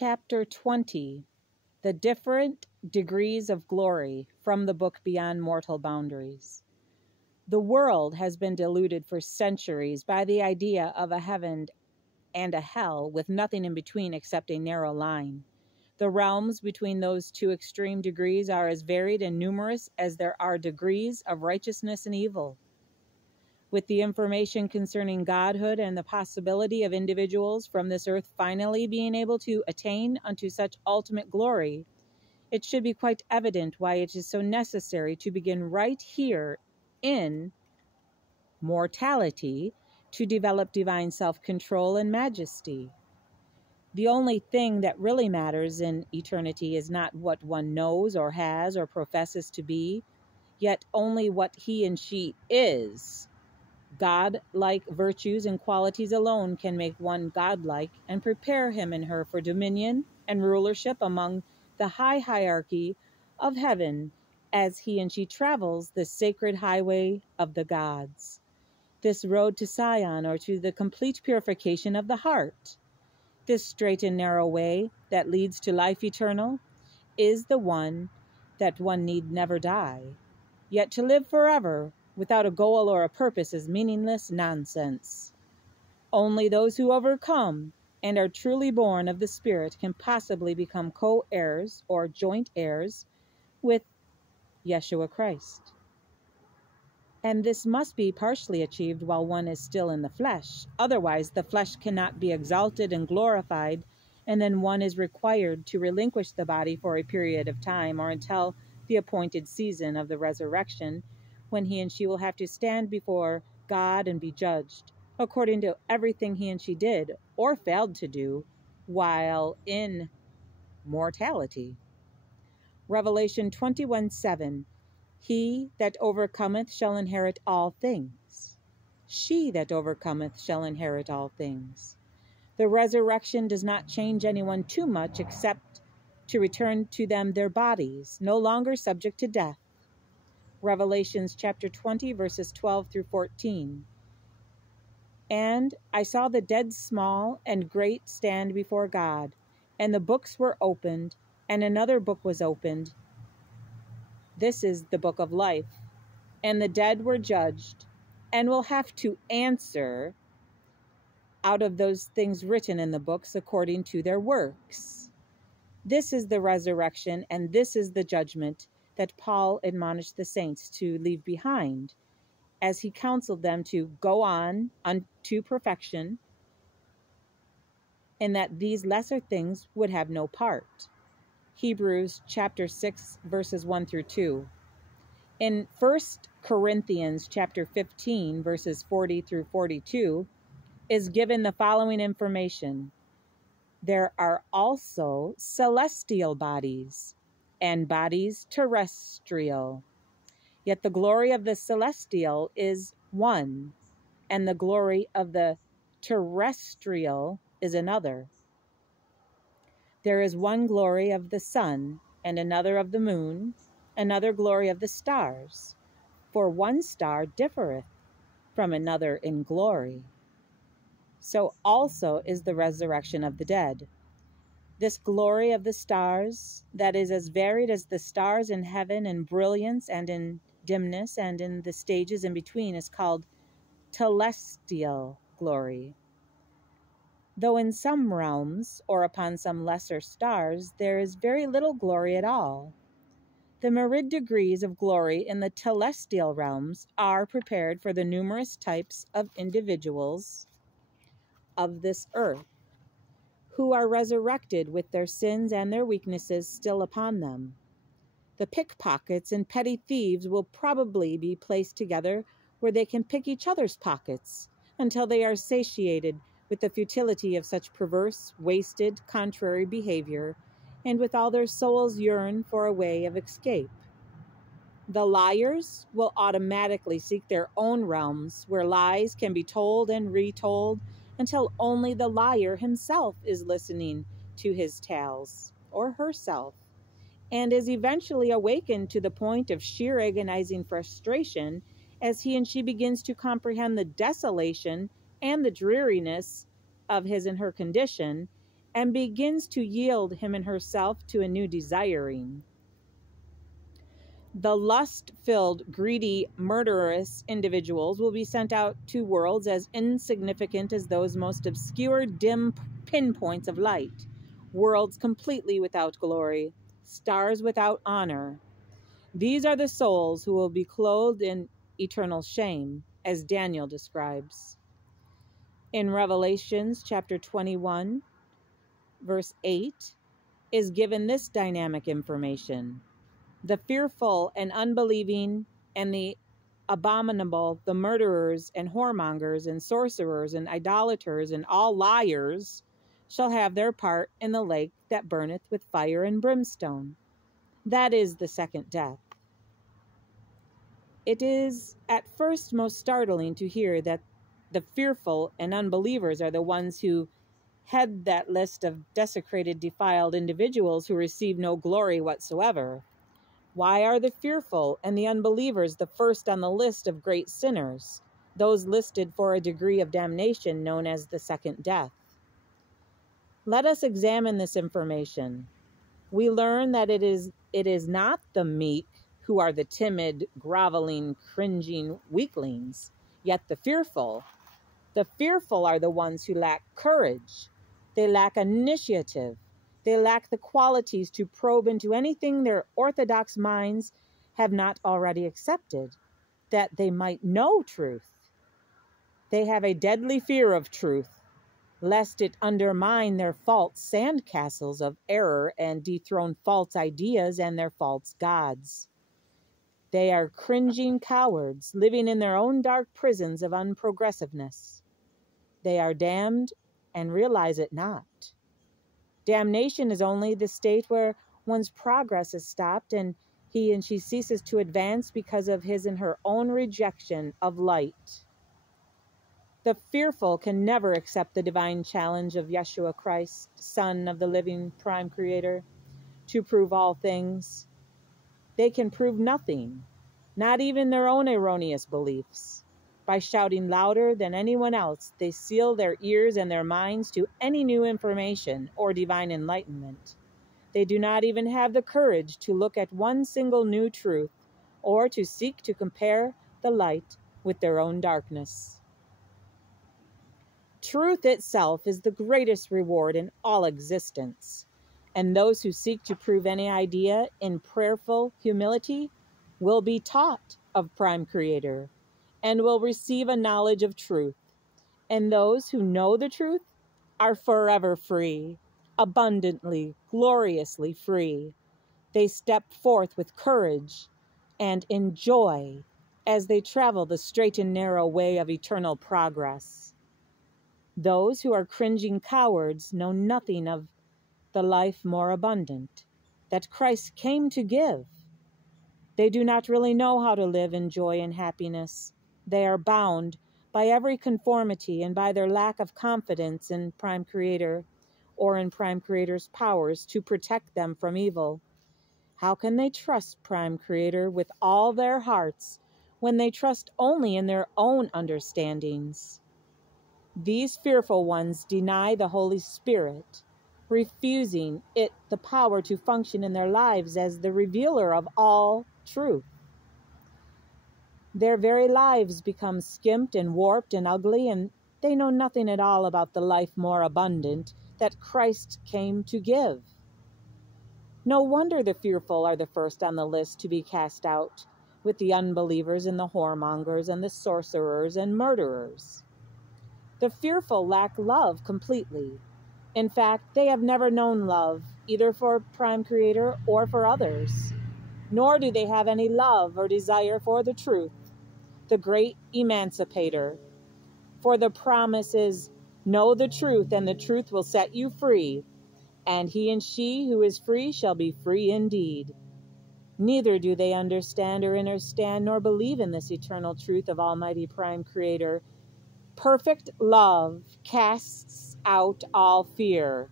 Chapter 20, The Different Degrees of Glory, from the book Beyond Mortal Boundaries. The world has been deluded for centuries by the idea of a heaven and a hell with nothing in between except a narrow line. The realms between those two extreme degrees are as varied and numerous as there are degrees of righteousness and evil. With the information concerning godhood and the possibility of individuals from this earth finally being able to attain unto such ultimate glory, it should be quite evident why it is so necessary to begin right here in mortality to develop divine self-control and majesty. The only thing that really matters in eternity is not what one knows or has or professes to be, yet only what he and she is. God-like virtues and qualities alone can make one godlike and prepare him and her for dominion and rulership among the high hierarchy of heaven as he and she travels the sacred highway of the gods, this road to Sion, or to the complete purification of the heart. This straight and narrow way that leads to life eternal is the one that one need never die. Yet to live forever without a goal or a purpose is meaningless nonsense. Only those who overcome and are truly born of the Spirit can possibly become co-heirs or joint heirs with Yeshua Christ. And this must be partially achieved while one is still in the flesh. Otherwise, the flesh cannot be exalted and glorified, and then one is required to relinquish the body for a period of time or until the appointed season of the resurrection, when he and she will have to stand before God and be judged according to everything he and she did or failed to do while in mortality. Revelation 21:7, He that overcometh shall inherit all things. She that overcometh shall inherit all things. The resurrection does not change anyone too much except to return to them their bodies, no longer subject to death. Revelations chapter 20, verses 12 through 14. And I saw the dead small and great stand before God, and the books were opened, and another book was opened. This is the book of life. And the dead were judged, and will have to answer out of those things written in the books according to their works. This is the resurrection, and this is the judgment that Paul admonished the saints to leave behind, as he counseled them to go on unto perfection, and that these lesser things would have no part. Hebrews chapter 6, verses 1 through 2. In 1 Corinthians chapter 15, verses 40 through 42, is given the following information. There are also celestial bodies and bodies terrestrial. Yet the glory of the celestial is one, and the glory of the terrestrial is another. There is one glory of the sun, and another of the moon, another glory of the stars. For one star differeth from another in glory. So also is the resurrection of the dead. This glory of the stars, that is as varied as the stars in heaven in brilliance and in dimness and in the stages in between, is called telestial glory. Though in some realms, or upon some lesser stars, there is very little glory at all. The myriad degrees of glory in the telestial realms are prepared for the numerous types of individuals of this earth, who are resurrected with their sins and their weaknesses still upon them. The pickpockets and petty thieves will probably be placed together where they can pick each other's pockets until they are satiated with the futility of such perverse, wasted, contrary behavior, and with all their souls yearn for a way of escape. The liars will automatically seek their own realms where lies can be told and retold until only the liar himself is listening to his tales, or herself, and is eventually awakened to the point of sheer agonizing frustration as he and she begins to comprehend the desolation and the dreariness of his and her condition, and begins to yield him and herself to a new desiring. The lust-filled, greedy, murderous individuals will be sent out to worlds as insignificant as those most obscure, dim pinpoints of light, worlds completely without glory, stars without honor. These are the souls who will be clothed in eternal shame, as Daniel describes. In Revelations chapter 21, verse 8, is given this dynamic information. The fearful and unbelieving and the abominable, the murderers and whoremongers and sorcerers and idolaters and all liars shall have their part in the lake that burneth with fire and brimstone. That is the second death. It is at first most startling to hear that the fearful and unbelievers are the ones who head that list of desecrated, defiled individuals who receive no glory whatsoever. Why are the fearful and the unbelievers the first on the list of great sinners, those listed for a degree of damnation known as the second death? Let us examine this information. We learn that it is not the meek who are the timid, groveling, cringing weaklings, yet the fearful. The fearful are the ones who lack courage. They lack initiative. They lack the qualities to probe into anything their orthodox minds have not already accepted, that they might know truth. They have a deadly fear of truth, lest it undermine their false sandcastles of error and dethrone false ideas and their false gods. They are cringing cowards, living in their own dark prisons of unprogressiveness. They are damned and realize it not. Damnation is only the state where one's progress is stopped and he and she ceases to advance because of his and her own rejection of light. The fearful can never accept the divine challenge of Yeshua Christ, Son of the living prime creator, to prove all things. They can prove nothing, not even their own erroneous beliefs. By shouting louder than anyone else, they seal their ears and their minds to any new information or divine enlightenment. They do not even have the courage to look at one single new truth or to seek to compare the light with their own darkness. Truth itself is the greatest reward in all existence, and those who seek to prove any idea in prayerful humility will be taught of Prime Creator and will receive a knowledge of truth. And those who know the truth are forever free, abundantly, gloriously free. They step forth with courage and in joy as they travel the straight and narrow way of eternal progress. Those who are cringing cowards know nothing of the life more abundant that Christ came to give. They do not really know how to live in joy and happiness. They are bound by every conformity and by their lack of confidence in Prime Creator or in Prime Creator's powers to protect them from evil. How can they trust Prime Creator with all their hearts when they trust only in their own understandings? These fearful ones deny the Holy Spirit, refusing it the power to function in their lives as the revealer of all truth. Their very lives become skimped and warped and ugly, and they know nothing at all about the life more abundant that Christ came to give. No wonder the fearful are the first on the list to be cast out, with the unbelievers and the whoremongers and the sorcerers and murderers. The fearful lack love completely. In fact, they have never known love, either for Prime Creator or for others. Nor do they have any love or desire for the truth, the great emancipator. For the promise is, know the truth, and the truth will set you free. And he and she who is free shall be free indeed. Neither do they understand or understand nor believe in this eternal truth of Almighty Prime Creator. Perfect love casts out all fear.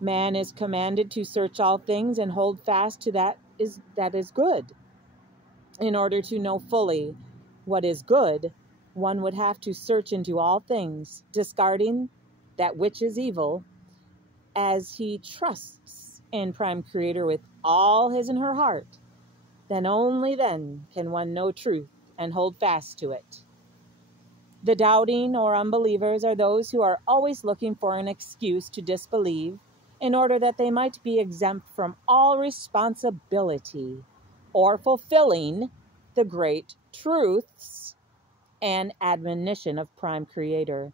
Man is commanded to search all things and hold fast to that is good. In order to know fully what is good, one would have to search into all things, discarding that which is evil, as he trusts in Prime Creator with all his and her heart, then only then can one know truth and hold fast to it. The doubting or unbelievers are those who are always looking for an excuse to disbelieve in order that they might be exempt from all responsibility or fulfilling the great truths and admonition of Prime Creator.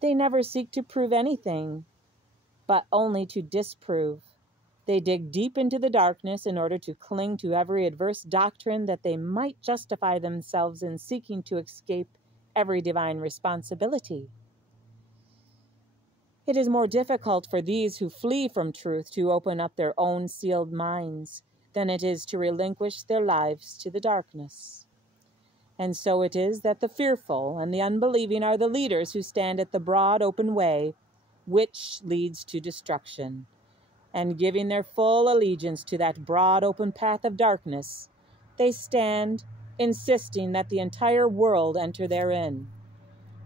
They never seek to prove anything, but only to disprove. They dig deep into the darkness in order to cling to every adverse doctrine that they might justify themselves in seeking to escape every divine responsibility. It is more difficult for these who flee from truth to open up their own sealed minds than it is to relinquish their lives to the darkness. And so it is that the fearful and the unbelieving are the leaders who stand at the broad open way, which leads to destruction. And giving their full allegiance to that broad open path of darkness, they stand insisting that the entire world enter therein.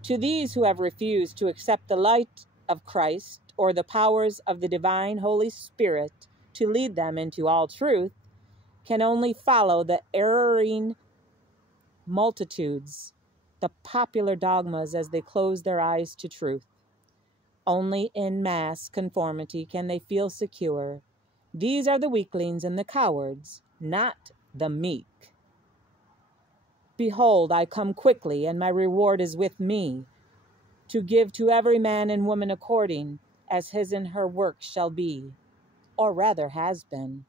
To these who have refused to accept the light of Christ or the powers of the divine Holy Spirit to lead them into all truth, can only follow the erring multitudes, the popular dogmas as they close their eyes to truth. Only in mass conformity can they feel secure. These are the weaklings and the cowards, not the meek. Behold, I come quickly, and my reward is with me, to give to every man and woman according as his and her work shall be, or rather has been.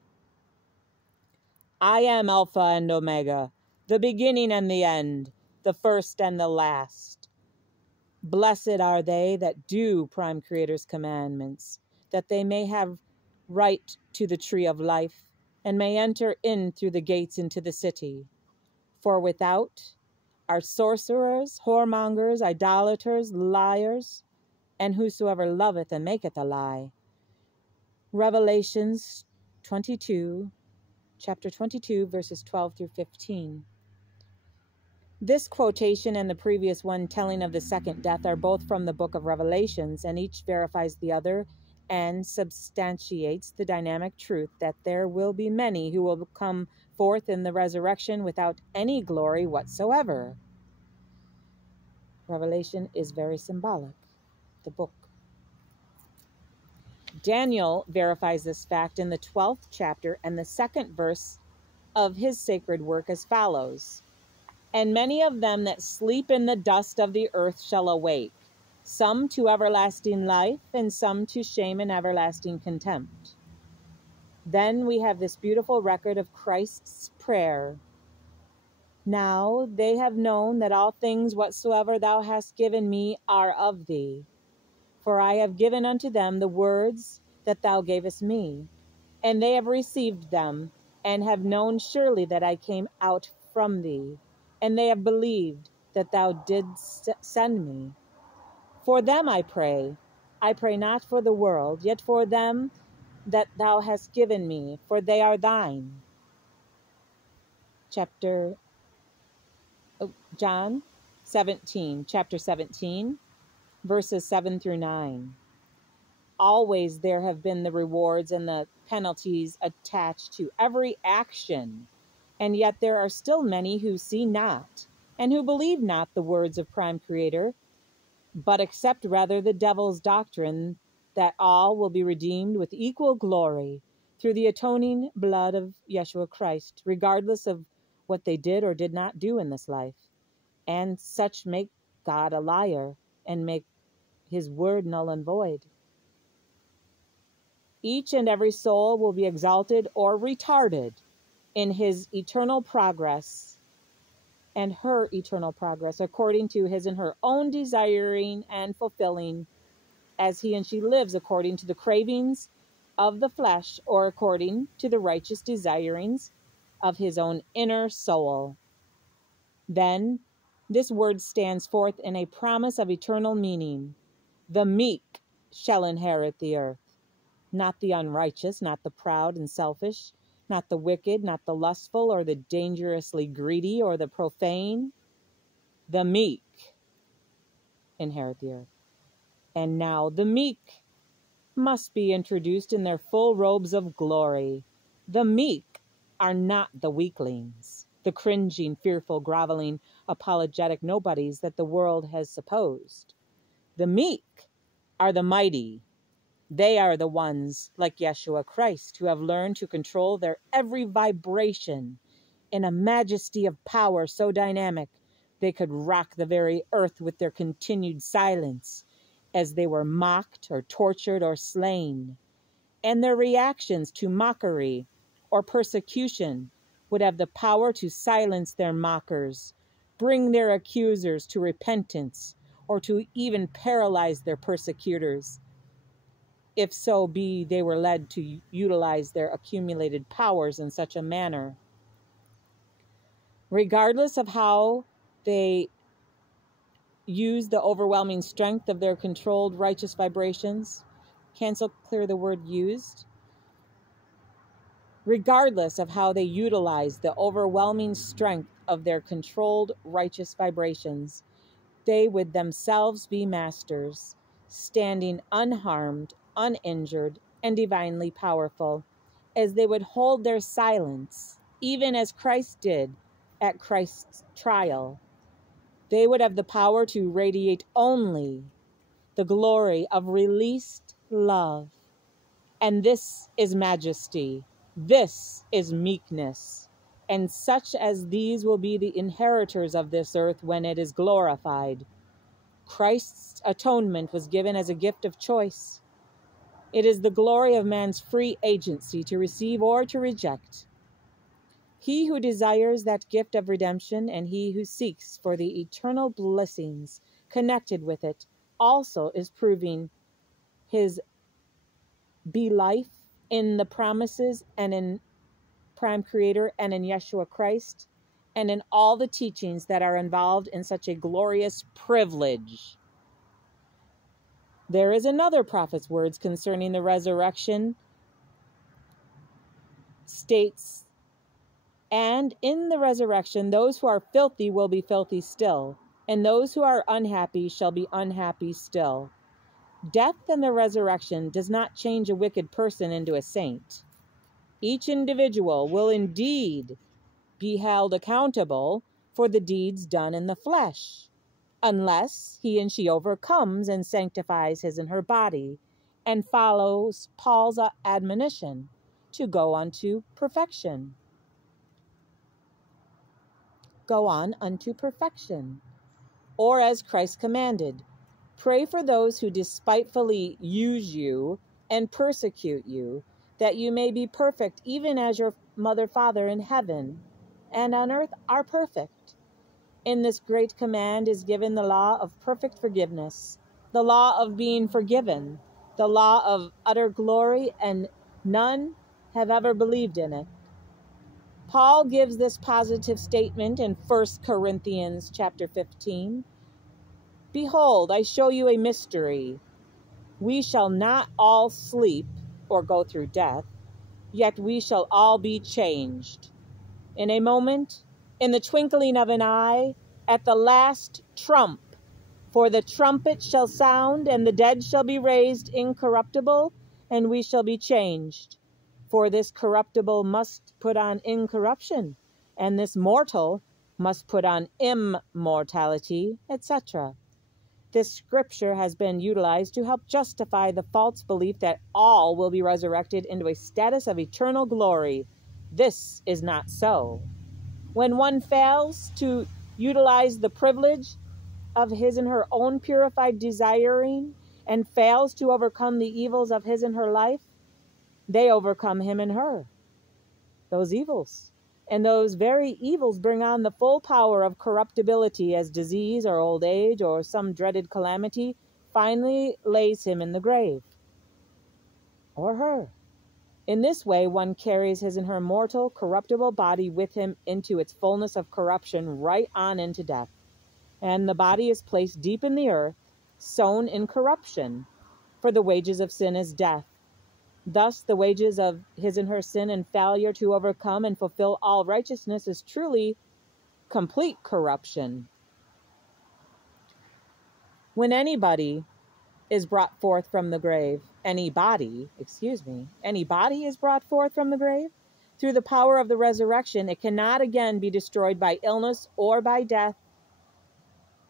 I am Alpha and Omega, the beginning and the end, the first and the last. Blessed are they that do Prime Creator's commandments, that they may have right to the tree of life, and may enter in through the gates into the city. For without are sorcerers, whoremongers, idolaters, liars, and whosoever loveth and maketh a lie. Revelations 22, chapter 22, verses 12 through 15. This quotation and the previous one telling of the second death are both from the book of Revelations, and each verifies the other and substantiates the dynamic truth that there will be many who will come forth in the resurrection without any glory whatsoever. Revelation is very symbolic, the book. Daniel verifies this fact in the 12th chapter and the second verse of his sacred work as follows. And many of them that sleep in the dust of the earth shall awake, some to everlasting life, and some to shame and everlasting contempt. Then we have this beautiful record of Christ's prayer. Now they have known that all things whatsoever thou hast given me are of thee. For I have given unto them the words that thou gavest me, and they have received them, and have known surely that I came out from thee, and they have believed that thou didst send me. For them I pray not for the world, yet for them that thou hast given me, for they are thine. John 17, chapter 17, verses 7 through 9. Always there have been the rewards and the penalties attached to every action, and yet there are still many who see not, and who believe not the words of Prime Creator, but accept rather the devil's doctrine that all will be redeemed with equal glory through the atoning blood of Yeshua Christ, regardless of what they did or did not do in this life. And such make God a liar and make his word null and void. Each and every soul will be exalted or retarded in his eternal progress and her eternal progress, according to his and her own desiring and fulfilling, as he and she lives according to the cravings of the flesh, or according to the righteous desirings of his own inner soul. Then this word stands forth in a promise of eternal meaning. The meek shall inherit the earth. Not the unrighteous, not the proud and selfish, not the wicked, not the lustful, or the dangerously greedy, or the profane. The meek inherit the earth. And now the meek must be introduced in their full robes of glory. The meek are not the weaklings, the cringing, fearful, groveling, apologetic nobodies that the world has supposed. The meek are the mighty. They are the ones, like Yeshua Christ, who have learned to control their every vibration in a majesty of power so dynamic they could rock the very earth with their continued silence as they were mocked or tortured or slain. And their reactions to mockery or persecution would have the power to silence their mockers, bring their accusers to repentance, or to even paralyze their persecutors, if so be they were led to utilize their accumulated powers in such a manner. Regardless of how they use the overwhelming strength of their controlled righteous vibrations, cancel, clear the word used. Regardless of how they utilize the overwhelming strength of their controlled righteous vibrations, they would themselves be masters, standing unharmed, uninjured, and divinely powerful, as they would hold their silence, even as Christ did at Christ's trial. They would have the power to radiate only the glory of released love. And this is majesty. This is meekness. And such as these will be the inheritors of this earth when it is glorified. Christ's atonement was given as a gift of choice. It is the glory of man's free agency to receive or to reject. He who desires that gift of redemption and he who seeks for the eternal blessings connected with it also is proving his life in the promises and in Prime Creator and in Yeshua Christ and in all the teachings that are involved in such a glorious privilege. There is another prophet's words concerning the resurrection, states, and in the resurrection, those who are filthy will be filthy still, and those who are unhappy shall be unhappy still. Death and the resurrection does not change a wicked person into a saint. Each individual will indeed be held accountable for the deeds done in the flesh, unless he and she overcomes and sanctifies his and her body and follows Paul's admonition to go unto perfection. Go on unto perfection. Or as Christ commanded, pray for those who despitefully use you and persecute you, that you may be perfect, even as your mother, Father in heaven and on earth are perfect. In this great command is given the law of perfect forgiveness, the law of being forgiven, the law of utter glory, and none have ever believed in it. Paul gives this positive statement in 1 Corinthians chapter 15. Behold, I show you a mystery. We shall not all sleep or go through death, yet we shall all be changed. In a moment, in the twinkling of an eye, at the last trump. For the trumpet shall sound, and the dead shall be raised incorruptible, and we shall be changed. For this corruptible must put on incorruption, and this mortal must put on immortality, etc. This scripture has been utilized to help justify the false belief that all will be resurrected into a status of eternal glory. This is not so. When one fails to utilize the privilege of his and her own purified desiring and fails to overcome the evils of his and her life, they overcome him and her, those evils. And those very evils bring on the full power of corruptibility as disease or old age or some dreaded calamity finally lays him in the grave. Or her. In this way, one carries his and her mortal, corruptible body with him into its fullness of corruption right on into death. And the body is placed deep in the earth, sown in corruption, for the wages of sin is death. Thus, the wages of his and her sin and failure to overcome and fulfill all righteousness is truly complete corruption. When anybody is brought forth from the grave. Any body is brought forth from the grave. Through the power of the resurrection, it cannot again be destroyed by illness or by death,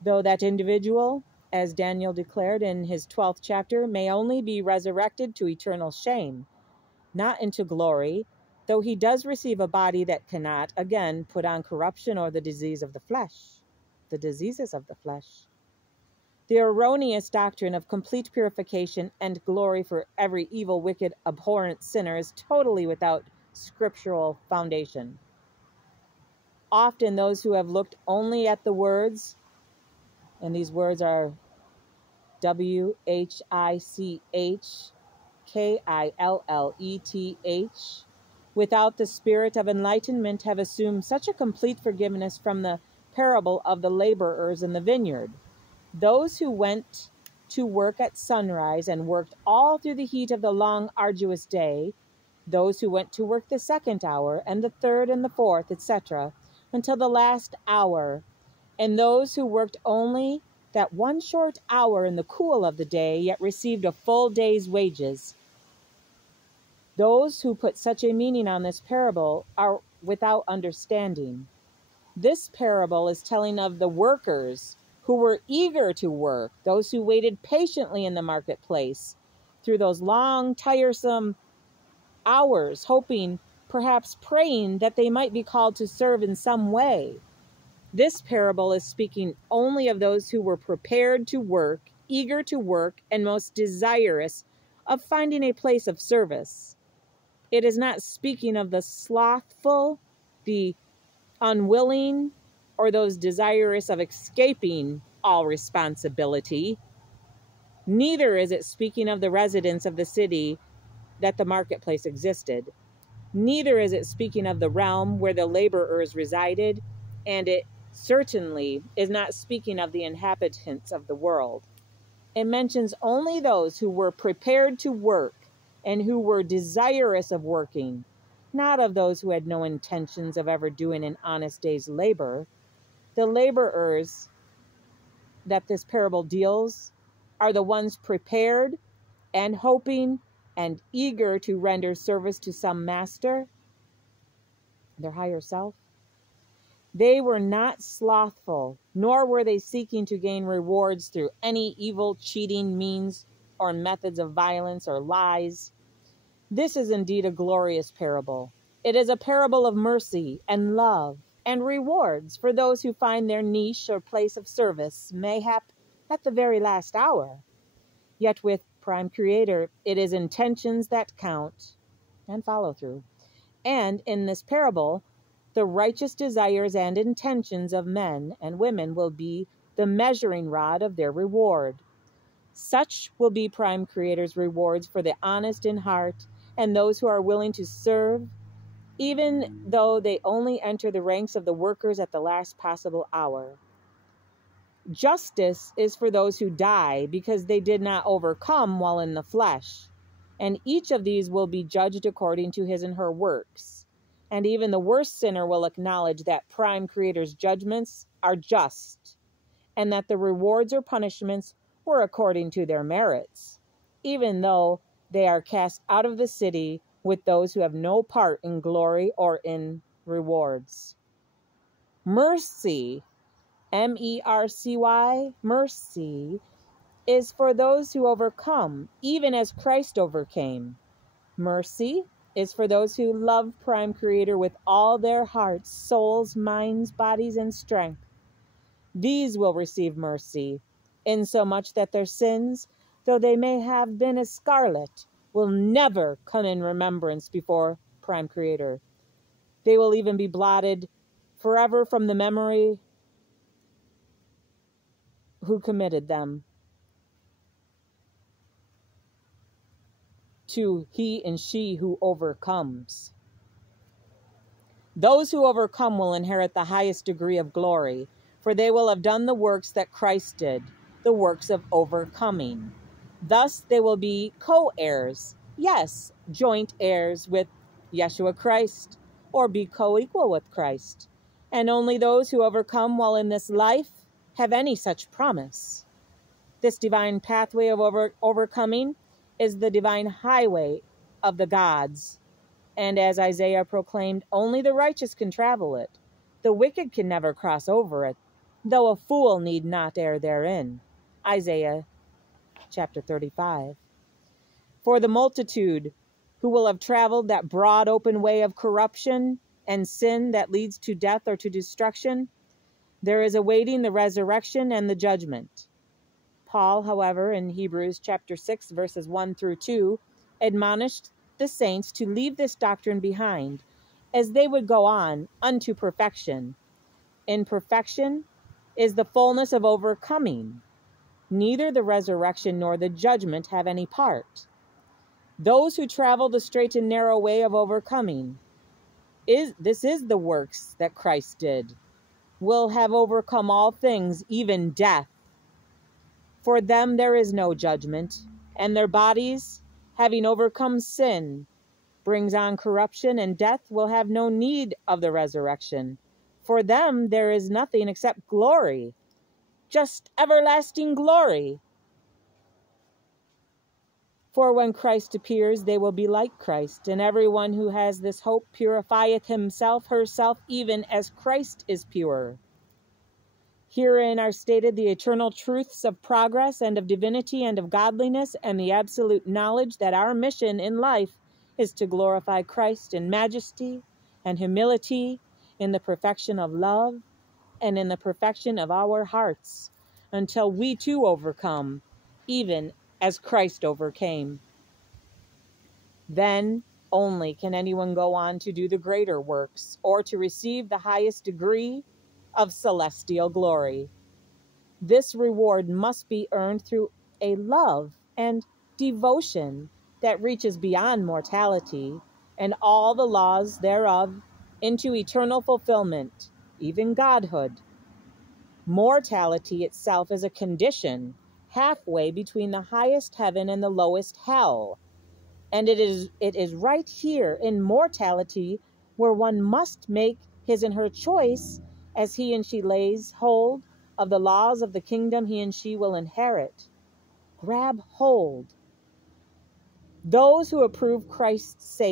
though that individual, as Daniel declared in his 12th chapter, may only be resurrected to eternal shame, not into glory, though he does receive a body that cannot again put on corruption or the diseases of the flesh. The erroneous doctrine of complete purification and glory for every evil, wicked, abhorrent sinner is totally without scriptural foundation. Often those who have looked only at the words, and these words are WHICHKILLETH, without the spirit of enlightenment, have assumed such a complete forgiveness from the parable of the laborers in the vineyard. Those who went to work at sunrise and worked all through the heat of the long, arduous day, those who went to work the second hour, and the third and the fourth, etc., until the last hour, and those who worked only that one short hour in the cool of the day, yet received a full day's wages. Those who put such a meaning on this parable are without understanding. This parable is telling of the workers who were eager to work, those who waited patiently in the marketplace through those long, tiresome hours, hoping, perhaps praying, that they might be called to serve in some way. This parable is speaking only of those who were prepared to work, eager to work, and most desirous of finding a place of service. It is not speaking of the slothful, the unwilling, or those desirous of escaping all responsibility. Neither is it speaking of the residents of the city that the marketplace existed. Neither is it speaking of the realm where the laborers resided, and it certainly is not speaking of the inhabitants of the world. It mentions only those who were prepared to work and who were desirous of working, not of those who had no intentions of ever doing an honest day's labor. The laborers that this parable deals are the ones prepared and hoping and eager to render service to some master, their higher self. They were not slothful, nor were they seeking to gain rewards through any evil, cheating means or methods of violence or lies. This is indeed a glorious parable. It is a parable of mercy and love and rewards for those who find their niche or place of service, mayhap at the very last hour. Yet with Prime Creator, it is intentions that count and follow through. And in this parable, the righteous desires and intentions of men and women will be the measuring rod of their reward. Such will be Prime Creator's rewards for the honest in heart and those who are willing to serve, even though they only enter the ranks of the workers at the last possible hour. Justice is for those who die because they did not overcome while in the flesh, and each of these will be judged according to his and her works. And even the worst sinner will acknowledge that Prime Creator's judgments are just, and that the rewards or punishments were according to their merits, even though they are cast out of the city with those who have no part in glory or in rewards. Mercy, M-E-R-C-Y, mercy, is for those who overcome, even as Christ overcame. Mercy is for those who love Prime Creator with all their hearts, souls, minds, bodies, and strength. These will receive mercy, insomuch that their sins, though they may have been as scarlet, will never come in remembrance before Prime Creator. They will even be blotted forever from the memory who committed them to he and she who overcomes. Those who overcome will inherit the highest degree of glory, for they will have done the works that Christ did, the works of overcoming. Thus they will be co-heirs, yes, joint heirs with Yeshua Christ, or be co-equal with Christ. And only those who overcome while in this life have any such promise. This divine pathway of overcoming is the divine highway of the gods. And as Isaiah proclaimed, only the righteous can travel it. The wicked can never cross over it, though a fool need not err therein. Isaiah chapter 35. For the multitude who will have traveled that broad open way of corruption and sin that leads to death or to destruction, there is awaiting the resurrection and the judgment. Paul, however, in Hebrews chapter 6, verses 1 through 2, admonished the saints to leave this doctrine behind, as they would go on unto perfection. In perfection is the fullness of overcoming. Neither the resurrection nor the judgment have any part. Those who travel the straight and narrow way of overcoming, this is the works that Christ did, will have overcome all things, even death. For them there is no judgment, and their bodies, having overcome sin, brings on corruption, and death will have no need of the resurrection. For them there is nothing except glory, just everlasting glory. For when Christ appears, they will be like Christ, and everyone who has this hope purifieth himself, herself, even as Christ is pure. Herein are stated the eternal truths of progress and of divinity and of godliness, and the absolute knowledge that our mission in life is to glorify Christ in majesty and humility, in the perfection of love, and in the perfection of our hearts, until we too overcome, even as Christ overcame. Then only can anyone go on to do the greater works, or to receive the highest degree of celestial glory. This reward must be earned through a love and devotion that reaches beyond mortality and all the laws thereof into eternal fulfillment, even godhood. Mortality itself is a condition halfway between the highest heaven and the lowest hell. And it is right here in mortality where one must make his and her choice as he and she lays hold of the laws of the kingdom he and she will inherit. Grab hold. Those who approve Christ's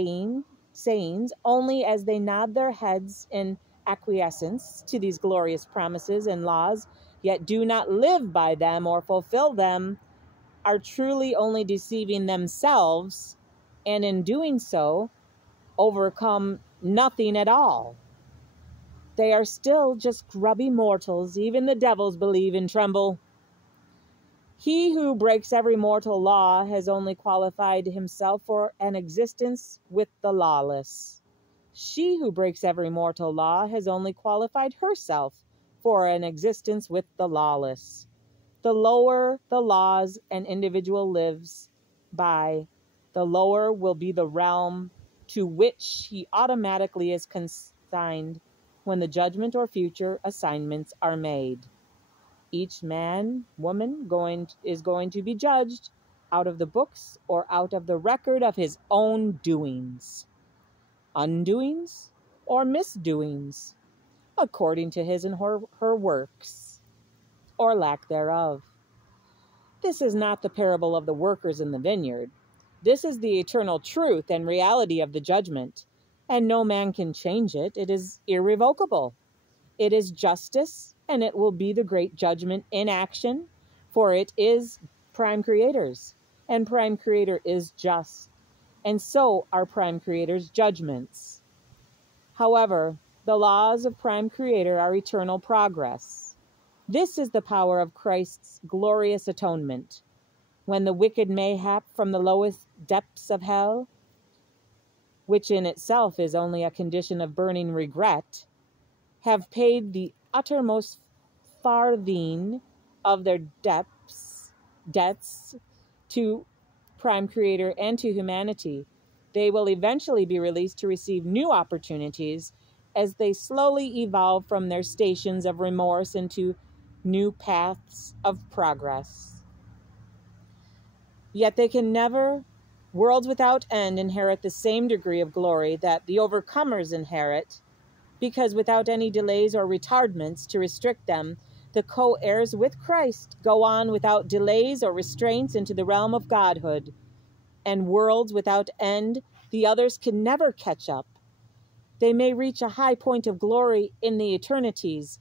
sayings only as they nod their heads in acquiescence to these glorious promises and laws, yet do not live by them or fulfill them, are truly only deceiving themselves, and in doing so, overcome nothing at all. They are still just grubby mortals. Even the devils believe and tremble. He who breaks every mortal law has only qualified himself for an existence with the lawless. She who breaks every mortal law has only qualified herself for an existence with the lawless. The lower the laws an individual lives by, the lower will be the realm to which he automatically is consigned when the judgment or future assignments are made. Each man, woman is going to be judged out of the books or out of the record of his own doings, undoings or misdoings, according to his and her works, or lack thereof. This is not the parable of the workers in the vineyard. This is the eternal truth and reality of the judgment, and no man can change it. It is irrevocable. It is justice, and it will be the great judgment in action, for it is Prime Creator's, and Prime Creator is just, and so are Prime Creator's judgments. However, the laws of Prime Creator are eternal progress. This is the power of Christ's glorious atonement. When the wicked mayhap from the lowest depths of hell, which in itself is only a condition of burning regret, have paid the uttermost farthing of their debts to Prime Creator and to humanity, they will eventually be released to receive new opportunities as they slowly evolve from their stations of remorse into new paths of progress. Yet they can never, worlds without end, inherit the same degree of glory that the overcomers inherit, because without any delays or retardments to restrict them, the co-heirs with Christ, go on without delays or restraints into the realm of godhood, and worlds without end, the others can never catch up. They may reach a high point of glory in the eternities,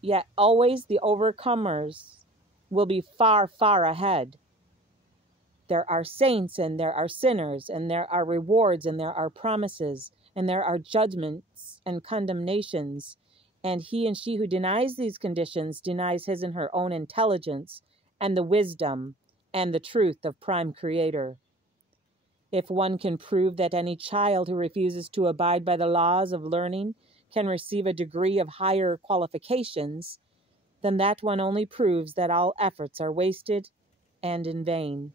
yet always the overcomers will be far, far ahead. There are saints and there are sinners, and there are rewards and there are promises, and there are judgments and condemnations. And he and she who denies these conditions denies his and her own intelligence and the wisdom and the truth of Prime Creator. If one can prove that any child who refuses to abide by the laws of learning can receive a degree of higher qualifications, then that one only proves that all efforts are wasted and in vain.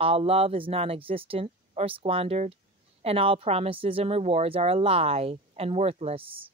All love is non-existent or squandered, and all promises and rewards are a lie and worthless.